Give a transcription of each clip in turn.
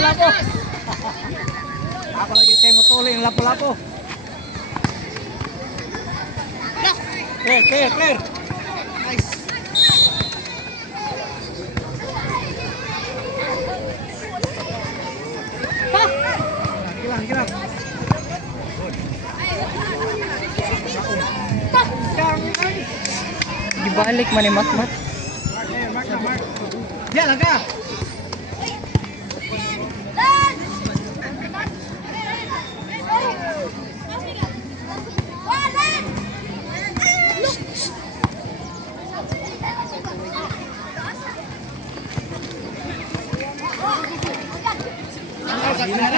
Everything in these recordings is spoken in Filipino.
lapo. Ako lagi kayo mutuli ng lapo-lapo. Clear. Nice. Hilang. Dibalik man ni Matmat. Ya, langkah.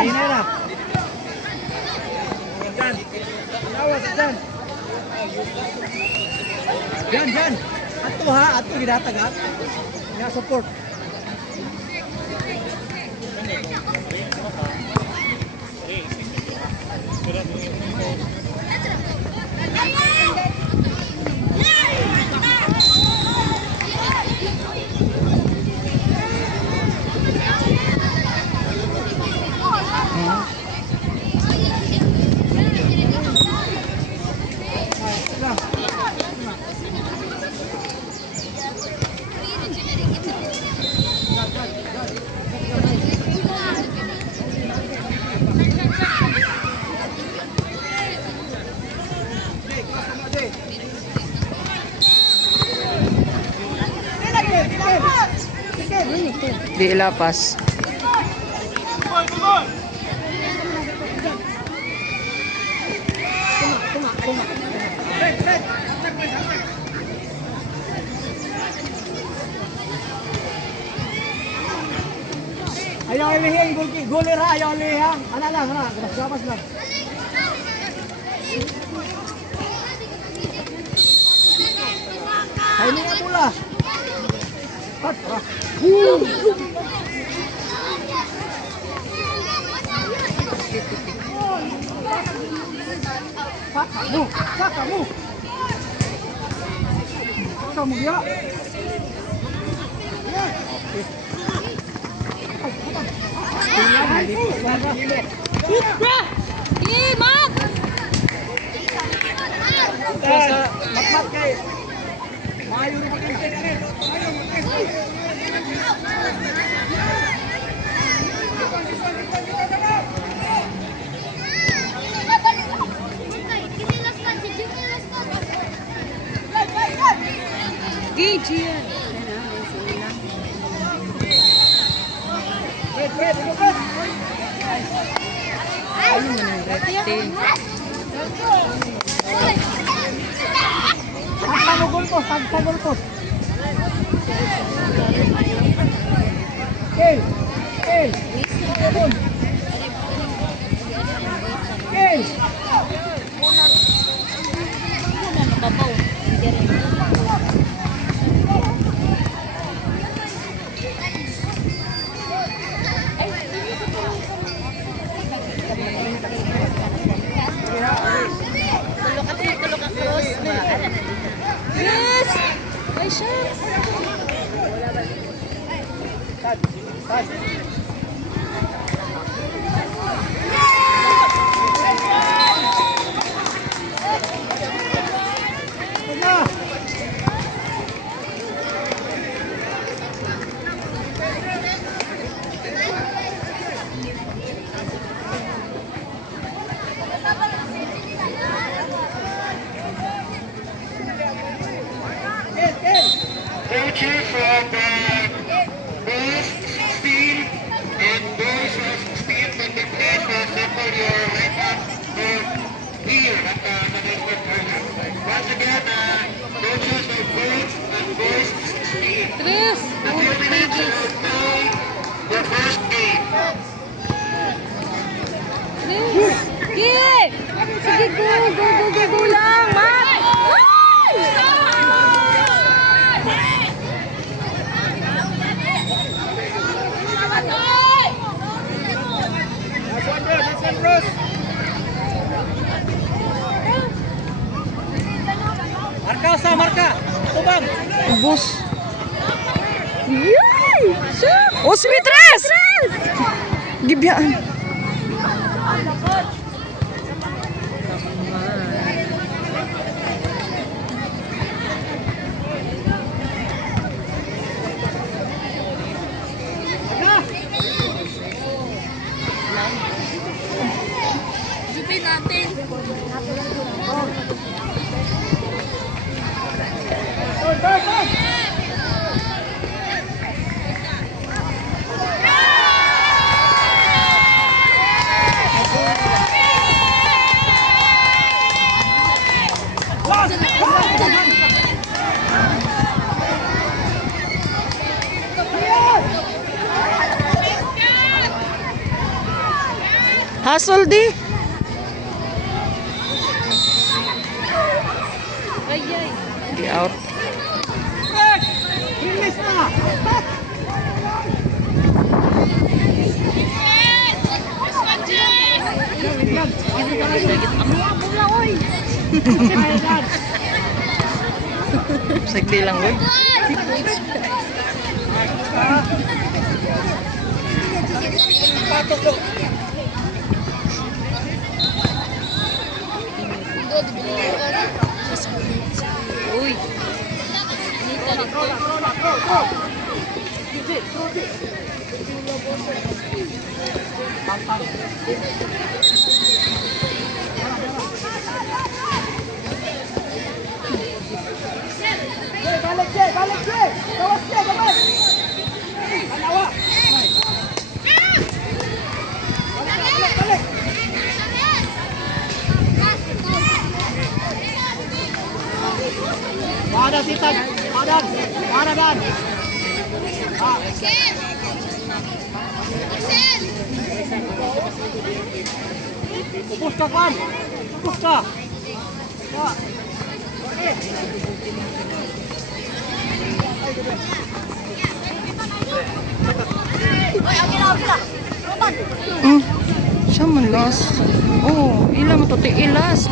Hina. Awas Jan. Jan. Atuh didatag ha. Ya support. Di ilapas. Ayaw ilihing, gulir ha, ayaw ilihang. Ana lang, gamas lang. Ay, ini nga pula. Pat, Kamu dia. Matmat kay. Mayo rin magkakaroon. Gijian. Wait. Ano man ang rating? Tagtanggol po. Kel. Yes! Ay siya! Coaches from boys 16 and boys 16 can be placed for circle your right hand here at the management area. Once again, coaches of boys and boys 16. Tres! A few minutes to play the first game. Tres! Kid! Sige, go lang! Mat! Marka. Tubang. Ubus. Yay! Oh, si Tres! Gibiyaan. Zupin natin. Hustle di. Ay, ay. Di out. Release na! Sagdi lang, good. Uy. Balik, Jay! Balik, Jay! Tawas, Jay! Tawas! Panawa! Balik, balik! Padan, Titan! Padan! Padan! Pupus ka, Kwan! Pupus ka! Siya man last. Oh, ila mo to ti ilas.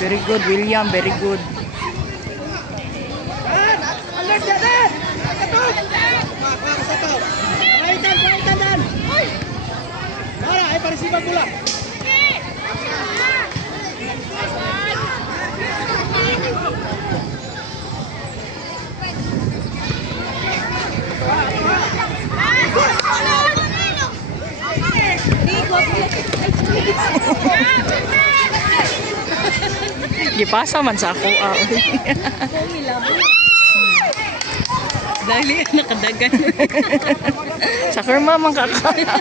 Very good, William. Very good. Alert, Dan! Kaitan, Dan! Mara, ay parisipan bola. Gipasa man sa ako. Dali nakadagan. Sa kurma man kakaya.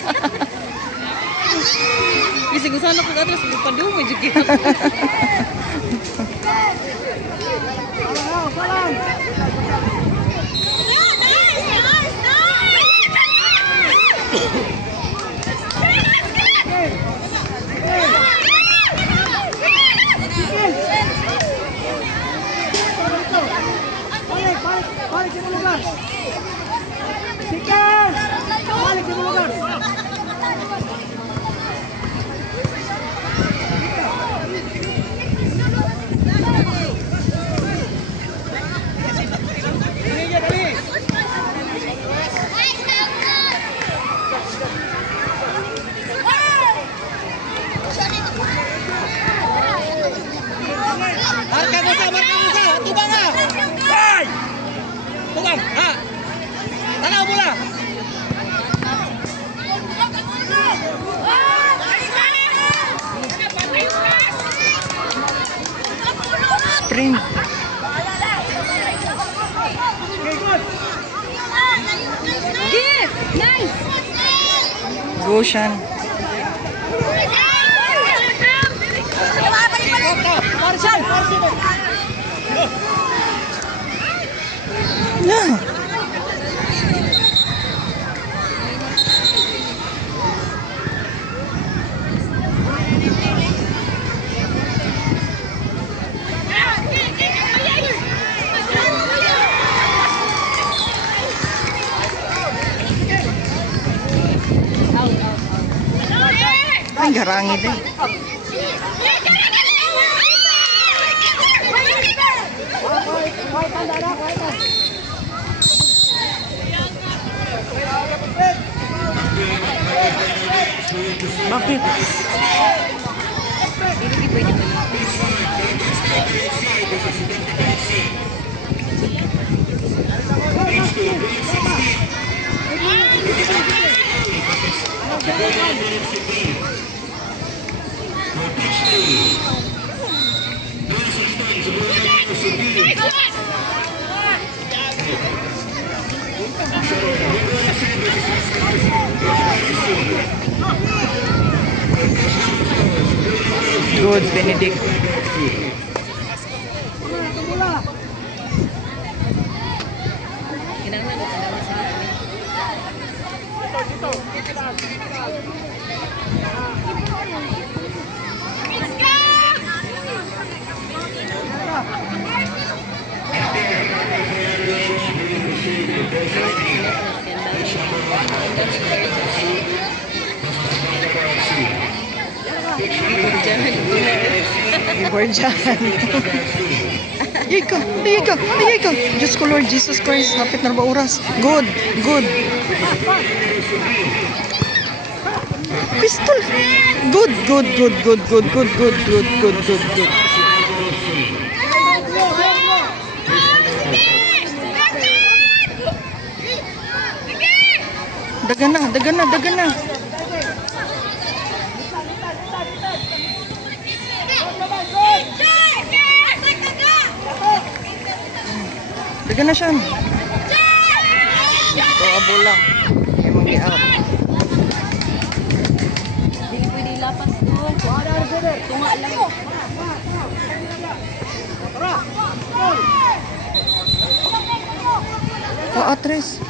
Kasi gusto na ko atras padu mo jud kita. Salam! Balik sa lugar. Sikan! Balik sa lugar. Marka mo sa, tubang nga! Ay! Tubang, ha! Tanaw mo lang! Spring. Okay, good! Give! Nice! Go, Shan. Marshal! Yeah. Garangi din. Bakit? Good, Benedict. Borjan. Ayay ka, ayay ka, ayay ka. Diyos ko Lord Jesus Christ, napit na ba oras? Good, good. Pistol. Good, good, good, good, good, good, good, good, good, good, good. Dagan na, dagan na, dagan na. Dagan na siya. Ito, abo lang. Ay, mangi-out. Hindi pwede lapas doon. Tunga lang. Oh, atres.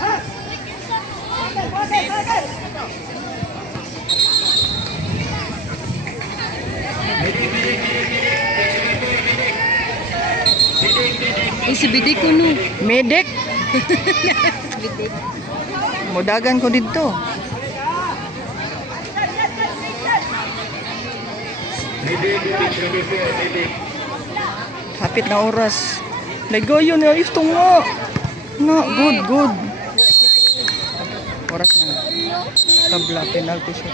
Uy, si Bidik ko no. Medic. Bidik. Mudagan ko dito. Hapit na oras. Nagayon na ito nga. Na, good, good. Oras na. Tabla, penalty shot.